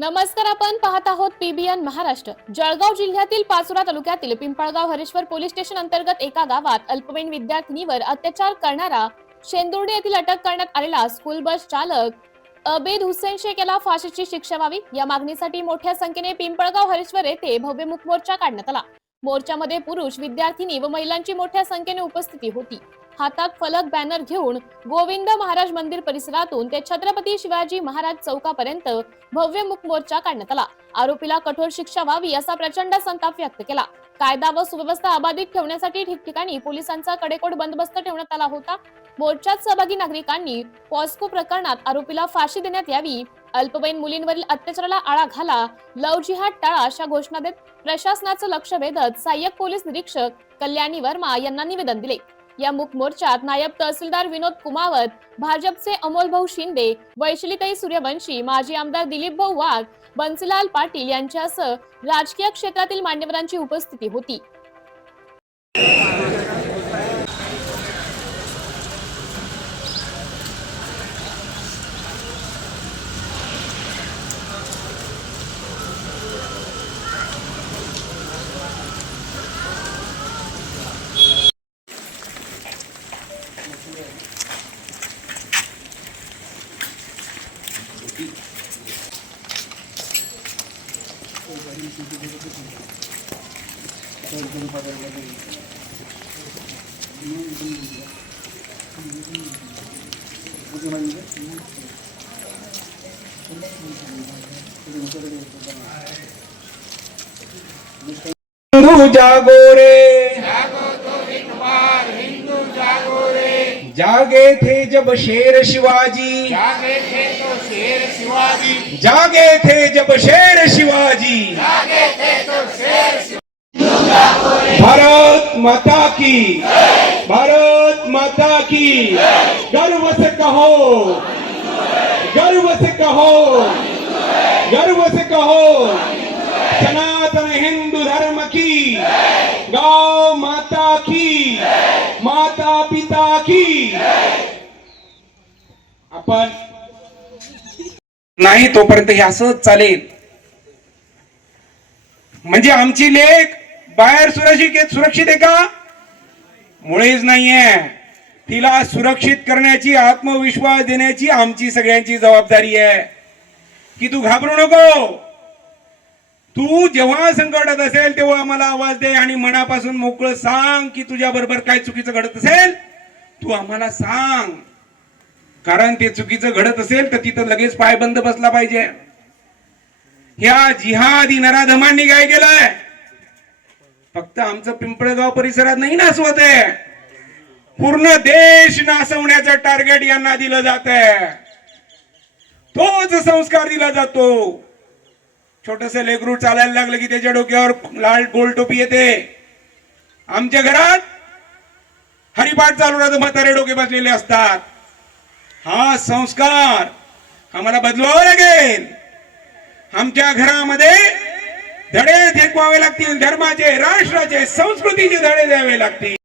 नमस्कार आपण पाहत आहोत पीबीएन महाराष्ट्र. जळगाव जिल्ह्यातील पाचोरा तालुक्यातील पिंपळगाव हरेश्वर पोलीस स्टेशन अंतर्गत एका गावात अल्पवयीन विद्यार्थिनीवर अत्याचार करणारा शेंदुर्डे येथील अटक करण्यात आलेला स्कूल बस चालक अबेद हुसेन शेख याला फाशीची शिक्षा व्हावी या मागणीसाठी मोठ्या संख्येने पिंपळगाव हरेश्वर येथे भव्य मुख मोर्चा काढण्यात आला. मोर्चामध्ये पुरुष विद्यार्थिनी व महिलांची मोठ्या संख्येने उपस्थिती होती. हातात फलक बॅनर घेऊन गोविंद महाराज मंदिर परिसरातून ते छत्रपती शिवाजी महाराज चौकापर्यंत भव्य मुख मोर्चा काढण्यात आला. आरोपीला कठोर शिक्षा व्हावी असा प्रचंड संताप व्यक्त केला. कायदा व सुव्यवस्था अबाधित ठेवण्यासाठी ठिकठिकाणी पोलिसांचा कडेकोट बंदोबस्त ठेवण्यात आला होता. मोर्चात सहभागी नागरिकांनी पॉस्को प्रकरणात आरोपीला फाशी देण्यात यावी अल्पवयीन मुलींवरील अत्याचाराला आळा घाला लव जिहाद टाळा अशा घोषणा देत प्रशासनाचं लक्ष वेधत सहाय्यक पोलीस निरीक्षक कल्याणी वर्मा यांना निवेदन दिले. या मुख मोर्चात नायब तहसीलदार विनोद कुमावत भाजपचे अमोल भाऊ शिंदे वैशिलीताई सूर्यवंशी माजी आमदार दिलीप भाऊ वाघ बन्सीलाल पाटील यांच्यासह राजकीय क्षेत्रातील मान्यवरांची उपस्थिती होती. हिंदू जागो जागे थे जब शेर शिवाजी। जागे थे तो शेर शिवाजी। जागे थे जब शेर शिवाजी। भारत माता की। भारत माता की। गर्व से कहो। गर्व से कहो। गर्व से कहो। सनातन हिंदू धर्म की गौ माता की माता पिता की? आपण नाही तोपर्यंत हे असंच चालेल. म्हणजे आमची लेख बाहेर सुरक्षित सुरक्षित आहे का? मुळेच नाहीये. तिला सुरक्षित करण्याची आत्मविश्वास देण्याची आमची सगळ्यांची जबाबदारी आहे. की तू घाबरू नको. तू जेव्हा संकटात असेल तेव्हा आम्हाला आवाज दे आणि मनापासून मोकळं सांग की तुझ्या बरोबर काय चुकीचं घडत असेल तू आम्हाला सांग. कारण ते चुकीचं घडत असेल तर तिथं लगेच पायबंद बसला पाहिजे. ह्या जिहादी नराधमांनी काय केलंय? फक्त आमचं पिंपळगाव परिसरात नाही नासवत आहे. पूर्ण देश नासवण्याचं टार्गेट यांना दिलं जात आहे तोच संस्कार दिला जातो. छोटस लेकरू चालायला लागलं की त्याच्या डोक्यावर लाल गोल टोपी येते. आमच्या घरात हरिपाठ चालू राहतो म्हातारे डोके बसलेले असतात. हा संस्कार आम्हाला बदलावा लागेल. आमच्या घरामध्ये धडे झेकवावे लागतील धर्माचे राष्ट्राचे संस्कृतीचे धडे द्यावे लागतील.